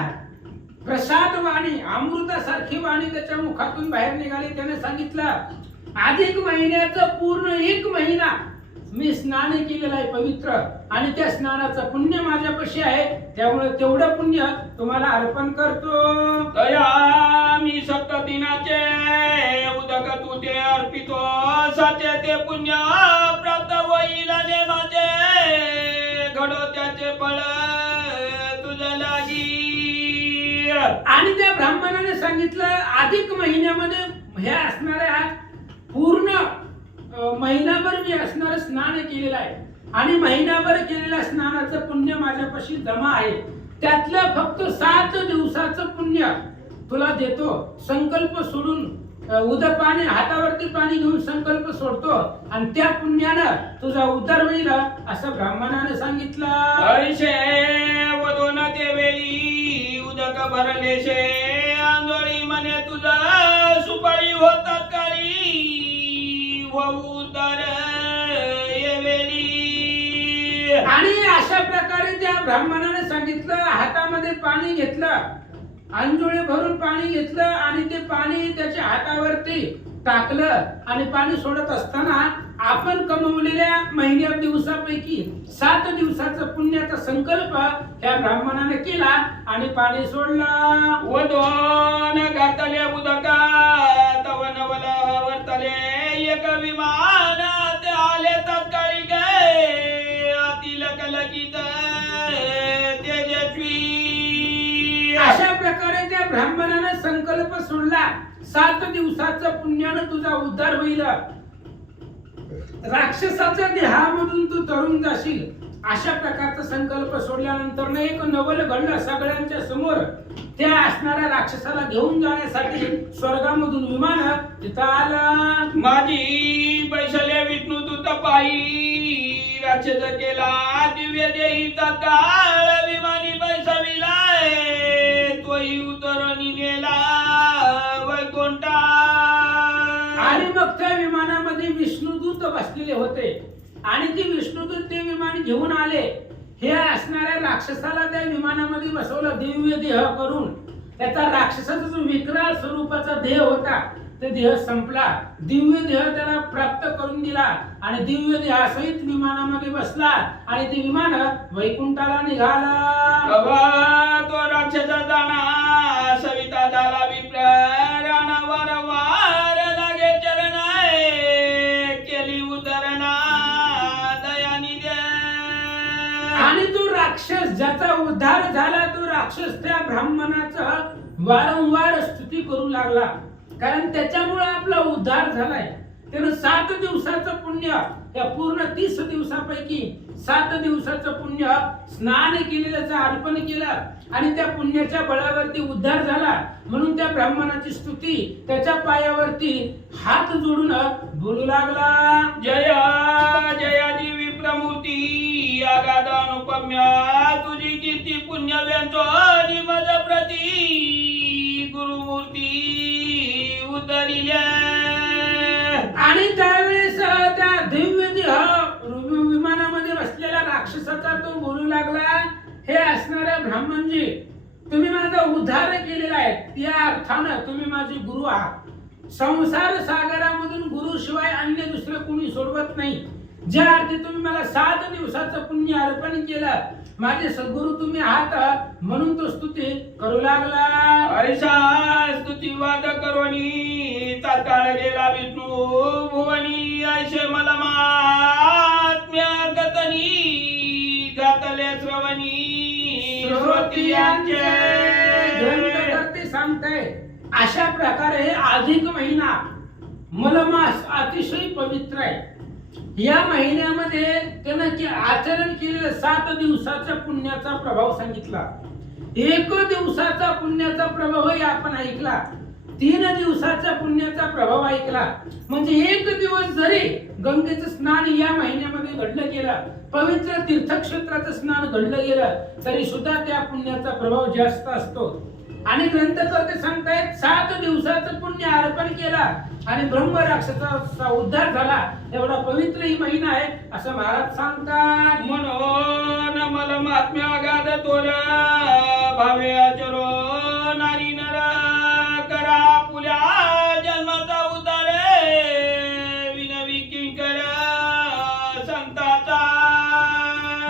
प्रसाद वाणी अमृतासारखी वाणी त्याच्या मुखातून बाहेर निघाली. त्याने सांगितलं अधिक महिन्याचं पूर्ण 1 महिना मी स्नान केलेलं आहे पवित्र आणि त्या स्नानाचं पुण्य माझ्यापाशी आहे, त्यामुळे तेवढं पुण्य तुम्हाला अर्पण करतो. दया मी सप्तदिनाचे उदक तू ते अर्पितो साचे ते पुण्य प्राप्त होईल नेमाचे घडो त्याचे फळ तुझ्या लागी. आणि त्या ब्राह्मणाने सांगितलं अधिक महिन्यामध्ये हे असणाऱ्या पूर्ण महिनाभर मी असणारं स्नान केलेलं आहे आणि महिनाभर केलेल्या स्नानाचं पुण्य माझ्यापाशी जमा आहे. त्यातलं फक्त 7 दिवसाचं पुण्य तुला देतो. संकल्प सोडून उदपाने हातावरती पाणी घेऊन संकल्प सोडतो आणि त्या पुण्यानं तुझा उद्धार होईल असं ब्राह्मणाने सांगितलं. ऐशे वदोन ते वेळी उदक भरलेशे आंधळी म्हणे तुझा सुपारी होतात काळी उद्धार येवेळी. आणि अशा प्रकारे त्या ब्राह्मणाने सांगितलं. हातामध्ये पाणी घेतलं, अंजोळे भरून पाणी घेतलं आणि ते पाणी त्याच्या हातावरती टाकलं आणि पाणी सोडत असताना आपण कमवलेल्या महिन्या दिवसापैकी 7 दिवसाचा पुण्याचा संकल्प त्या ब्राह्मणाने केला आणि पाणी सोडलं. वदोन घातले उदका तवन वर्तले एक विमानात आले तात्काळी गे आतील कलकित तेजस्वी. अशा प्रकारे त्या ब्राह्मणाने संकल्प सोडला. 7 दिवसाचं पुण्यानं तुझा उद्धार होईल. राक्षसाच्या देहामधून तू तरुण जाशील. अशा प्रकारचा संकल्प सोडल्यानंतर एक नवल घडलं सगळ्यांच्या समोर. त्या असणाऱ्या राक्षसाला घेऊन जाण्यासाठी स्वर्गामधून विमान तिथं आलं. माझी बैसले विष्णू दूत पायी राक्षस केला दिव्य देही तत्काळ विमानी बैसविलाय तोही उतरणी नेला वैकुंठा. आणि मग त्या विमानामध्ये विष्णुदूत बसलेले होते आणि ते विष्णुदूत ते विमान घेऊन आले. हे असणाऱ्या राक्षसाला त्या विमानामध्ये बसवलं दिव्य देह करून. त्याचा राक्षसाचा जो विकराळ स्वरूपाचा देह होता ते देह संपला. दिव्य देह त्याला प्राप्त करून दिला आणि दिव्य देहासहित विमानामध्ये बसला आणि ते विमान वैकुंठाला निघाला. बाबा तो राक्षस जाणा सविता झाला विप्र राणावर वार लागे चरणाय केली उतरणा दयानी दे. आणि तो राक्षस ज्याचा उद्धार झाला तो राक्षस त्या ब्राह्मणाचा वारंवार स्तुती करू लागला. कारण त्याच्यामुळे आपला उद्धार झालाय. त्यानं 7 दिवसाचं पुण्य या पूर्ण 30 दिवसापैकी 7 दिवसाचं पुण्य स्नान केलेल्याचं अर्पण केलं आणि त्या पुण्याच्या बळावरती उद्धार झाला. म्हणून त्या ब्राह्मणाची स्तुती त्याच्या पायावरती हात जोडून बोलू लागला. जया जयाजी विप्रमूर्ती आगाध अनुपम्या तुझी कीर्ती पुण्य व्यंजनी मज प्रती गुरुमूर्ती उतरिल्या. आणि त्यावेळेस त्या दिव्य देह विमानामध्ये बसलेला राक्षसाचा तो बोलू लागला. हे असणाऱ्या ब्राह्मणजी तुम्ही माझा उद्धार केलेला आहे त्या अर्थानं तुम्ही माझे गुरु आहात. संसार सागरामधून गुरु शिवाय अन्य दुसरं कोणी सोडवत नाही. ज्या अर्थी तुम्ही मला 7 दिवसाचं पुण्य अर्पण केलं माझे सद्गुरु तुम्ही आहात म्हणून तो स्तुती करू लागला. ऐसा स्तुतिवाद करोनी तात्काळ गेला विष्णू भुवनी ऐसे मला महात्म्य गतनी घातले श्रवणी श्रोतियांचे. ग्रंथकर्ते सांगताय अशा प्रकारे अधिक महिना मलमास अतिशय पवित्र आहे. या महिन्यामध्ये त्यानं आचरण केलेलं 7 दिवसाच्या पुण्याचा प्रभाव सांगितला. 1 दिवसाचा पुण्याचा प्रभावही आपण ऐकला. 3 दिवसाच्या पुण्याचा प्रभाव ऐकला. म्हणजे 1 दिवस जरी गंगेचं स्नान या महिन्यामध्ये घडलं गेलं पवित्र तीर्थक्षेत्राचं स्नान घडलं गेलं तरी सुद्धा त्या पुण्याचा प्रभाव जास्त असतो. आणि ग्रंथकर्ते सांगतायत 7 दिवसाचं पुण्य अर्पण केला आणि ब्रह्म राक्षसाचा उद्धार झाला एवढा पवित्र ही महिना आहे असं महाराज सांगतात. म्हणून मला महात्म्य अगाध तोर भावे आचरो नारी नर करा पुल्या जन्माचा उद्धार विनवी किंकर संताचा.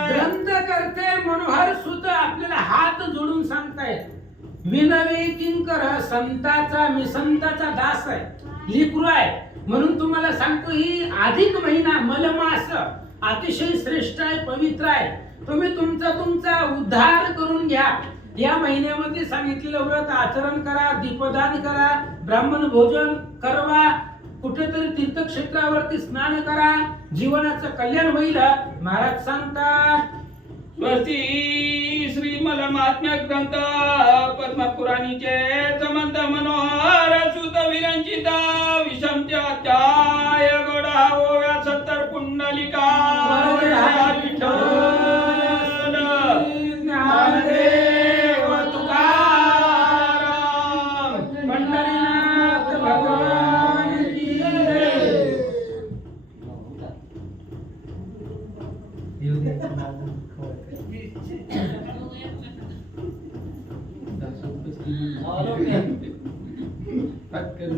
ग्रंथकर्ते मनोहर सुत आपल्याला हात जोडून सांगतायत विनवी किंकर संताचा मी संताचा दास आहे लिकरू आहे. म्हणून तुम्हाला सांगतो ही अधिक महिना मलमास अतिशय श्रेष्ठ आहे पवित्र आहे. तुम्ही तुमचा उद्धार करून घ्या. या महिन्यामध्ये सांगितलेलं व्रत आचरण करा दीपदान करा ब्राह्मण भोजन करवा कुठेतरी तीर्थक्षेत्रावरती स्नान करा जीवनाचं कल्याण होईल महाराज सांगतात. स्वस्ती श्री मलमात्म्य ग्रंथ पद्मपुराणीचे समंत मनोहर सुत विरंचित विषमत्याध्याय गोडा ओव्या 70 पुंडलिका विठ्ठल ज्ञानदेव तुकाराम पंढरीनाथ भगवान की जय. तात्काळ